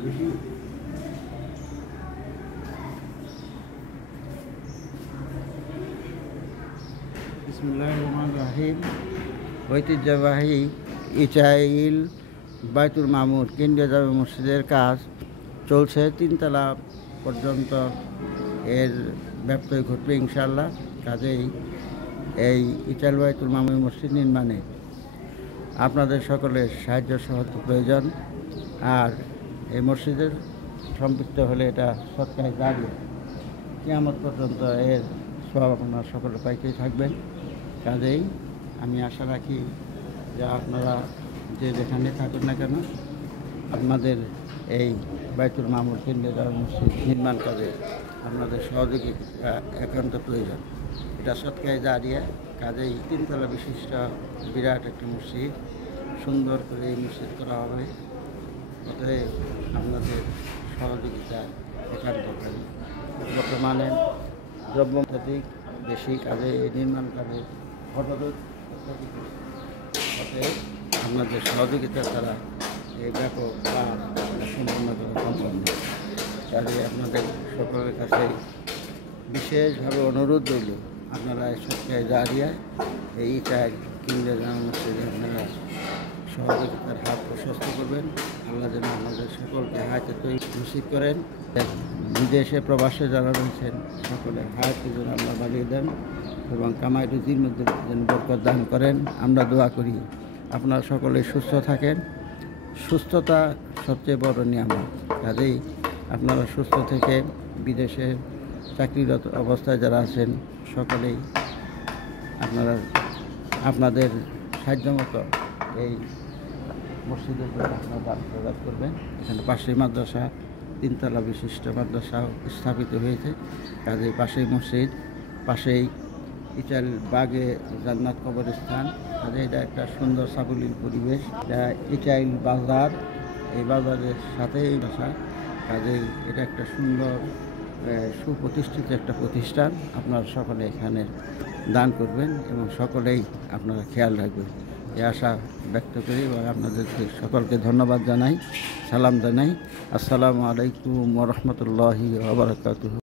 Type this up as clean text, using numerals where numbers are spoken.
বিসমিল্লাহির রহমানির রহিম। ঐতিহ্যবাহী ইচাইল বাইতুল মামুর কেন্দ্রীয় জামে মসজিদের কাজ চলছে। 3 তলা পর্যন্ত এর ব্যত্যয় ঘটবে ইনশাআল্লাহ। কাজেই এই ইচাইল বাইতুল মামুর মসজিদ নির্মাণে আপনাদের সকলের সাহায্য সহযোগিতা প্রয়োজন। আর এই মসজিদের সম্পৃক্ত হলে এটা সৎকায় জারিয়া, কিয়ামত পর্যন্ত এর সব আপনারা সকলে পাইতেই থাকবেন। কাজেই আমি আশা রাখি যে আপনারা যে যেখানে থাকুন না কেন, আপনাদের এই বাইতুল মামুর কেন্দ্রীয় জামে মসজিদ নির্মাণ কাজে আপনাদের সহযোগিতা একান্ত প্রয়োজন। এটা সৎকায় জারিয়া। কাজেই 3 তলা বিশিষ্ট বিরাট একটা মসজিদ, সুন্দর করে এই মসজিদ করা হবে। অতএব আপনাদের সহযোগিতা একান্ত প্রয়োজন। বর্তমানে দ্রব্যাধিক বেশি, কাজে এই নির্মাণ কাজে হঠাৎ অতএব আপনাদের সহযোগিতা ছাড়া এই ব্যাপক কাজ সম্পন্ন করা সম্ভব নয়। কাজে আপনাদের সকলের কাছে বিশেষভাবে অনুরোধ রইল, আপনারা সৎকায় জারিয়া এই ইচাইল কেন্দ্রীয় জামে মসজিদে আপনারা সহযোগিতার হাত প্রশস্ত করবেন। আল্লাহ যেন আমাদের সকলকে হায়াতে নসিব করেন। বিদেশে প্রবাসে যারা রয়েছেন সকলের হায়াতে যেন আল্লাহ বাড়িয়ে দেন এবং কামাই রুজির মধ্যে যেন বরকত দান করেন। আমরা দোয়া করি আপনারা সকলে সুস্থ থাকেন। সুস্থতা সবচেয়ে বড় নিয়ামত। কাজেই আপনারা সুস্থ থেকে বিদেশে চাকরিরত অবস্থায় যারা আছেন সকলেই আপনারা আপনাদের সাধ্যমতো এই মসজিদের জন্য আপনারা দান প্রদান করবেন। এখানে পাশেই মাদ্রাসা, 3 তলা বিশিষ্ট মাদ্রাসাও স্থাপিত হয়েছে। কাজেই পাশেই মসজিদ, পাশেই ইচাইল বাগে জান্নাত কবরস্থান। কাজে এটা একটা সুন্দর সাবলীল পরিবেশ। এটা ইচাইল বাজার, এই বাজারের সাথেই বাসা। কাজেই এটা একটা সুন্দর সুপ্রতিষ্ঠিত একটা প্রতিষ্ঠান। আপনারা সকলে এখানে দান করবেন এবং সকলেই আপনারা খেয়াল রাখবেন, এই আশা ব্যক্ত করি এবং আপনাদেরকে সকলকে ধন্যবাদ জানাই, সালাম জানাই। আসসালামু আলাইকুম ওয়া রাহমাতুল্লাহি ওয়া বারাকাতুহু।